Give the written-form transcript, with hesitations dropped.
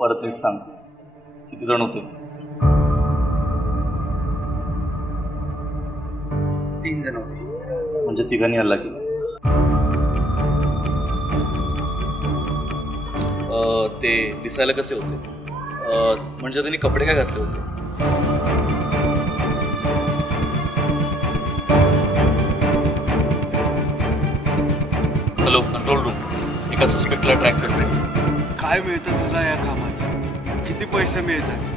परत एक सांग, किती जण होते? 3 जण होते. म्हणजे तिघांनी हल्ला केला. ते दिसायला कसे होते? म्हणजे त्यांनी कपडे काय घातले होते? Hello, control room. एका सस्पेक्टला ट्रॅक करते. काय मिळतं तुला या कामात? किती पैसे मिळतात?